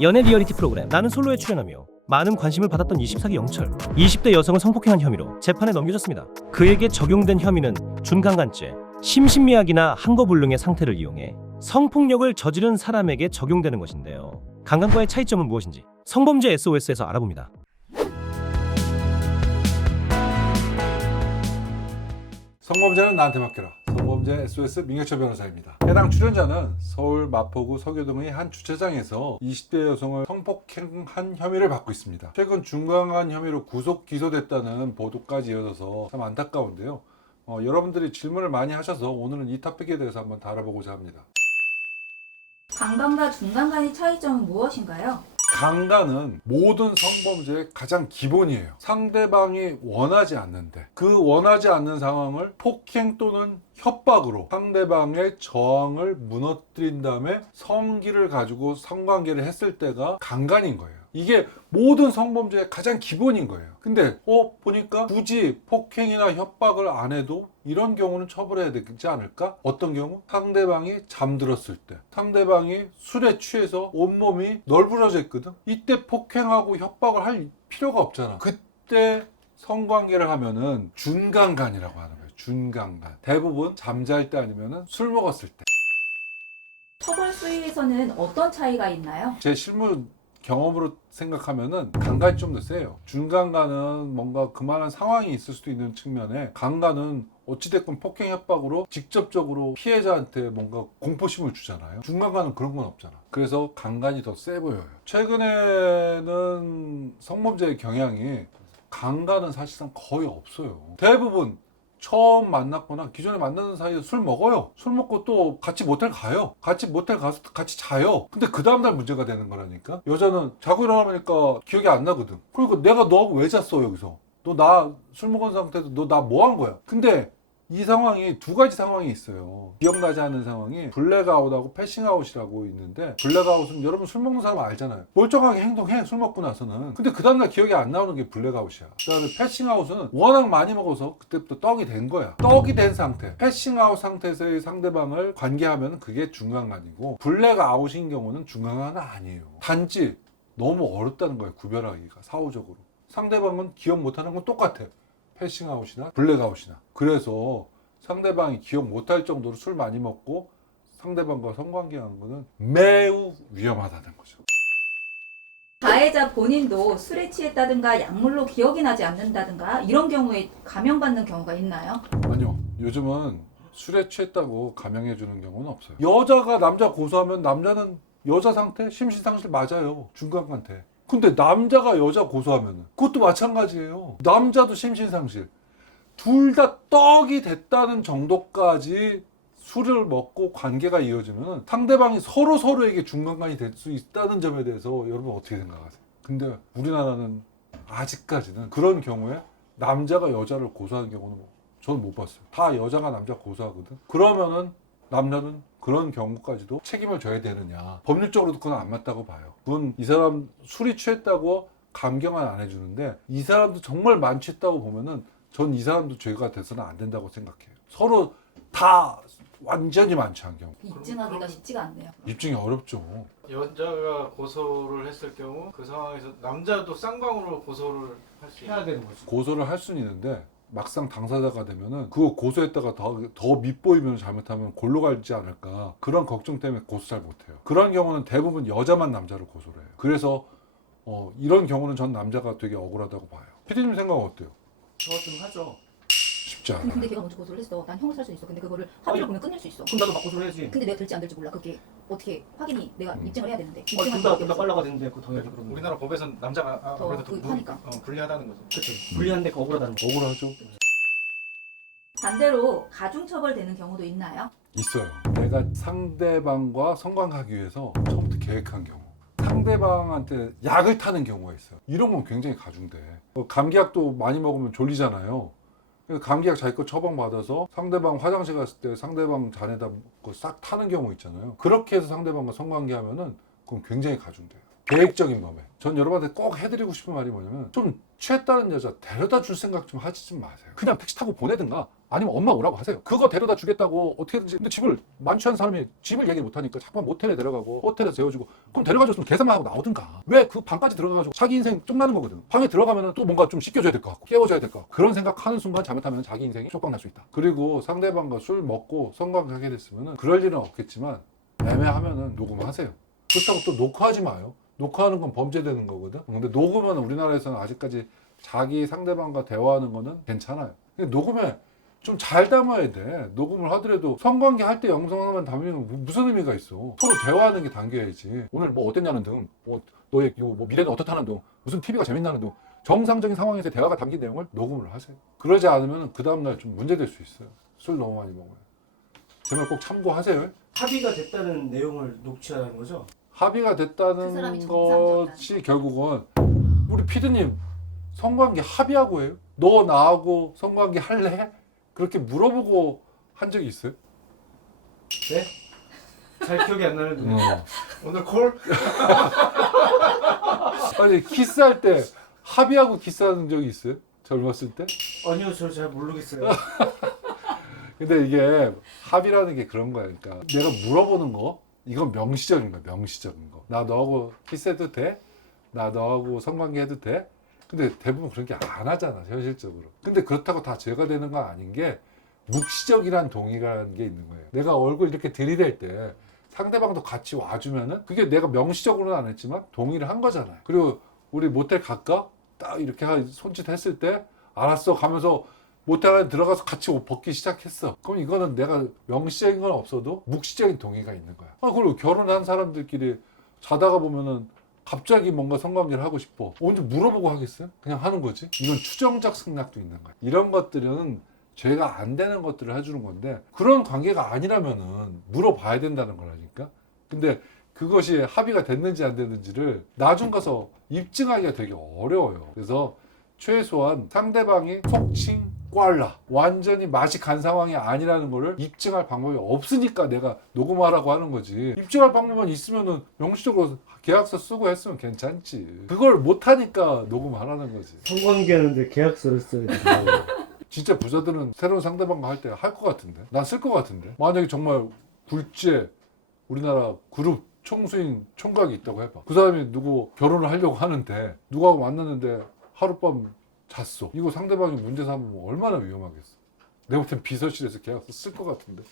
연애 리얼리티 프로그램 나는 솔로에 출연하며 많은 관심을 받았던 24기 영철 20대 여성을 성폭행한 혐의로 재판에 넘겨졌습니다. 그에게 적용된 혐의는 준강간죄, 심신미약이나 한거불능의 상태를 이용해 성폭력을 저지른 사람에게 적용되는 것인데요. 강간과의 차이점은 무엇인지 성범죄 SOS에서 알아봅니다. 성범죄는 나한테 맡겨라. 성범죄 SOS 민경철 변호사입니다. 해당 출연자는 서울 마포구 서교동의 한 주차장에서 20대 여성을 성폭행한 혐의를 받고 있습니다. 최근 중강한 혐의로 구속 기소됐다는 보도까지 이어져서 참 안타까운데요. 어, 여러분들이 질문을 많이 하셔서 오늘은 이 토픽에 대해서 한번 다뤄보고자 합니다. 강간과 중간간의 차이점은 무엇인가요? 강간은 모든 성범죄의 가장 기본이에요. 상대방이 원하지 않는데 그 원하지 않는 상황을 폭행 또는 협박으로 상대방의 저항을 무너뜨린 다음에 성기를 가지고 성관계를 했을 때가 강간인 거예요. 이게 모든 성범죄의 가장 기본인 거예요. 근데 어 보니까 굳이 폭행이나 협박을 안 해도 이런 경우는 처벌해야 되지 않을까? 어떤 경우? 상대방이 잠들었을 때, 상대방이 술에 취해서 온몸이 널브러져 있거든. 이때 폭행하고 협박을 할 필요가 없잖아. 그때 성관계를 하면은 준강간이라고 하는 거예요. 준강간. 대부분 잠잘 때 아니면은 술 먹었을 때. 처벌 수위에서는 어떤 차이가 있나요? 제 실무 경험으로 생각하면은 강간이 좀 더 세요. 준강간은 뭔가 그만한 상황이 있을 수도 있는 측면에 강간은 어찌됐건 폭행 협박으로 직접적으로 피해자한테 뭔가 공포심을 주잖아요. 중간간은 그런 건 없잖아. 그래서 강간이 더 세 보여요. 최근에는 성범죄의 경향이 강간은 사실상 거의 없어요. 대부분 처음 만났거나 기존에 만나는 사이에 술 먹어요. 술 먹고 또 같이 모텔 가요. 같이 모텔 가서 같이 자요. 근데 그 다음날 문제가 되는 거라니까. 여자는 자고 일어나보니까 기억이 안 나거든. 그러니까 내가 너하고 왜 잤어 여기서. 너 나 술 먹은 상태에서 너 나 뭐 한 거야. 근데 이 상황이 두 가지 상황이 있어요. 기억나지 않는 상황이 블랙아웃하고 패싱아웃이라고 있는데 블랙아웃은 여러분 술 먹는 사람 알잖아요. 멀쩡하게 행동해 술 먹고 나서는. 근데 그 다음날 기억이 안 나오는 게 블랙아웃이야. 그다음에 패싱아웃은 워낙 많이 먹어서 그때부터 떡이 된 거야. 떡이 된 상태. 패싱아웃 상태에서의 상대방을 관계하면 그게 중간간이고 블랙아웃인 경우는 중간간은 아니에요. 단지 너무 어렵다는 거예요. 구별하기가 사후적으로. 상대방은 기억 못하는 건 똑같아. 패싱아웃이나 블랙아웃이나. 그래서 상대방이 기억 못할 정도로 술 많이 먹고 상대방과 성관계하는 거는 매우 위험하다는 거죠. 가해자 본인도 술에 취했다든가 약물로 기억이 나지 않는다든가 이런 경우에 감형받는 경우가 있나요? 아니요. 요즘은 술에 취했다고 감형해 주는 경우는 없어요. 여자가 남자 고소하면 남자는 여자 상태 심신상실 맞아요. 중간간태. 근데 남자가 여자 고소하면 그것도 마찬가지예요. 남자도 심신상실. 둘 다 떡이 됐다는 정도까지 술을 먹고 관계가 이어지면 상대방이 서로 서로에게 중간간이 될 수 있다는 점에 대해서 여러분 어떻게 생각하세요? 근데 우리나라는 아직까지는 그런 경우에 남자가 여자를 고소하는 경우는 저는 못 봤어요. 다 여자가 남자 고소하거든. 그러면은 남자는 그런 경우까지도 책임을 져야 되느냐. 법률적으로도 그건 안 맞다고 봐요. 그건 이 사람 술이 취했다고 감경은 안 해주는데 이 사람도 정말 만취했다고 보면은 전 이 사람도 죄가 돼서는 안 된다고 생각해요. 서로 다 완전히 만취한 경우. 입증하기가 쉽지가 않네요. 입증이 어렵죠. 여자가 고소를 했을 경우 그 상황에서 남자도 쌍방으로 고소를 할수 해야 되는 거지. 고소를 할 수는 있는데 막상 당사자가 되면은 그거 고소했다가 더, 더 밉보이면 잘못하면 골로 갈지 않을까 그런 걱정 때문에 고소 잘 못해요 그런 경우는 대부분 여자만 남자를 고소를 해요 그래서 어, 이런 경우는 전 남자가 되게 억울하다고 봐요 피디님 생각 은 어때요? 저 좀 하죠. 쉽지 않아요 근데 걔가 먼저 고소를 했어. 난 형을 살 수 있어. 근데 그거를 합의를 보면 끝낼 수 있어. 그럼 나도 막 고소를 해야지. 근데 내가 될지 안 될지 몰라. 그게 어떻게 확인이 내가 음. 입증을 해야 되는데. 어, 입증할 둘다 수밖에 둘다. 빨라가 되는데 그거 더 해야지 그러면. 우리나라 법에서는 남자가 아, 더 아무래도 더 그- 하니까. 어, 불리하다는 거죠. 그치. 불리한데 그 억울하다는 거. 억울하죠? 반대로 가중 처벌되는 경우도 있나요? 있어요 내가 상대방과 성관하기 위해서 처음부터 계획한 경우 상대방한테 약을 타는 경우가 있어요 이런 건 굉장히 가중돼 어, 감기약도 많이 먹으면 졸리잖아요 감기약 자기 거 처방받아서 상대방 화장실 갔을 때 상대방 잔에다 싹 타는 경우 있잖아요. 그렇게 해서 상대방과 성관계 하면은 그건 굉장히 가중돼요. 계획적인 범에 전 여러분한테 꼭 해드리고 싶은 말이 뭐냐면 좀 취했다는 여자 데려다 줄 생각 좀 하지 좀 마세요. 그냥 택시 타고 보내든가 아니면 엄마 오라고 하세요. 그거 데려다 주겠다고 어떻게든지 근데 집을 만취한 사람이 집을 얘기 못 하니까 자꾸만 모텔에 데려가고 호텔에 재워주고 그럼 데려가 줬으면 계산만 하고 나오든가 왜 그 방까지 들어가가지고 자기 인생 쪽나는 거거든. 방에 들어가면 또 뭔가 좀 씻겨줘야 될 것 같고 깨워줘야 될 것 같고 그런 생각하는 순간 잘못하면 자기 인생이 쪽박 날수 있다. 그리고 상대방과 술 먹고 성관계 하게 됐으면 그럴 일은 없겠지만 애매하면은 녹음하세요. 그렇다고 또 녹화하지 마요. 녹화하는 건 범죄되는 거거든. 근데 녹음은 우리나라에서는 아직까지 자기 상대방과 대화하는 거는 괜찮아요. 근데 녹음에 좀 잘 담아야 돼. 녹음을 하더라도 성관계 할 때 영상 하나만 담으면 무- 무슨 의미가 있어. 서로 대화하는 게 담겨야지. 오늘 뭐 어땠냐는 등, 뭐 너의 요- 뭐 미래는 어떻다는 등, 무슨 TV가 재밌나는 등, 정상적인 상황에서 대화가 담긴 내용을 녹음을 하세요. 그러지 않으면 그 다음날 좀 문제될 수 있어요. 술 너무 많이 먹어요. 제말 꼭 참고하세요. 합의가 됐다는 내용을 녹취하는 거죠? 합의가 그 사람이 됐다는 정상적이라는 것이 결국은 우리 피디님 성관계 합의하고 해요? 너 나하고 성관계 할래? 그렇게 물어보고 한 적이 있어요? 네? 잘 기억이 안 나는 눈. 오늘 콜? 아니 키스할 때 합의하고 키스하는 적이 있어요? 젊었을 때? 아니요, 저 잘 모르겠어요. 근데 이게 합의라는 게 그런 거야. 그러니까 내가 물어보는 거 이건 명시적인 거야. 명시적인 거. 나 너하고 키스해도 돼? 나 너하고 성관계 해도 돼? 근데 대부분 그런 게 안 하잖아 현실적으로. 근데 그렇다고 다 죄가 되는 건 아닌 게 묵시적이란 동의라는 게 있는 거예요. 내가 얼굴 이렇게 들이댈 때 상대방도 같이 와주면은 그게 내가 명시적으로는 안 했지만 동의를 한 거잖아요. 그리고 우리 모텔 갈까? 딱 이렇게 하- 손짓 했을 때 알았어 가면서 모텔 안에 들어가서 같이 옷 벗기 시작했어. 그럼 이거는 내가 명시적인 건 없어도 묵시적인 동의가 있는 거야. 아, 그리고 결혼한 사람들끼리 자다가 보면은 갑자기 뭔가 성관계를 하고 싶어. 언제 물어보고 하겠어요? 그냥 하는 거지. 이건 추정적 승낙도 있는 거야. 이런 것들은 죄가 안 되는 것들을 해주는 건데 그런 관계가 아니라면은 물어봐야 된다는 거라니까. 근데 그것이 합의가 됐는지 안 됐는지를 나중 가서 입증하기가 되게 어려워요. 그래서 최소한 상대방이 속칭 꽐라. 완전히 맛이 간 상황이 아니라는 거를 입증할 방법이 없으니까 내가 녹음하라고 하는 거지. 입증할 방법만 있으면은 명시적으로 계약서 쓰고 했으면 괜찮지. 그걸 못하니까 녹음하라는 거지. 성관계하는데 계약서를 써야 돼. 진짜 부자들은 새로운 상대방과 할 때 할 것 같은데? 난 쓸 것 같은데? 만약에 정말 굴지에 우리나라 그룹 총수인 총각이 있다고 해봐. 그 사람이 누구 결혼을 하려고 하는데 누구하고 만났는데 하룻밤 잤어. 이거 상대방이 문제 삼으면 얼마나 위험하겠어. 내가 볼땐 비서실에서 계약서 쓸것 같은데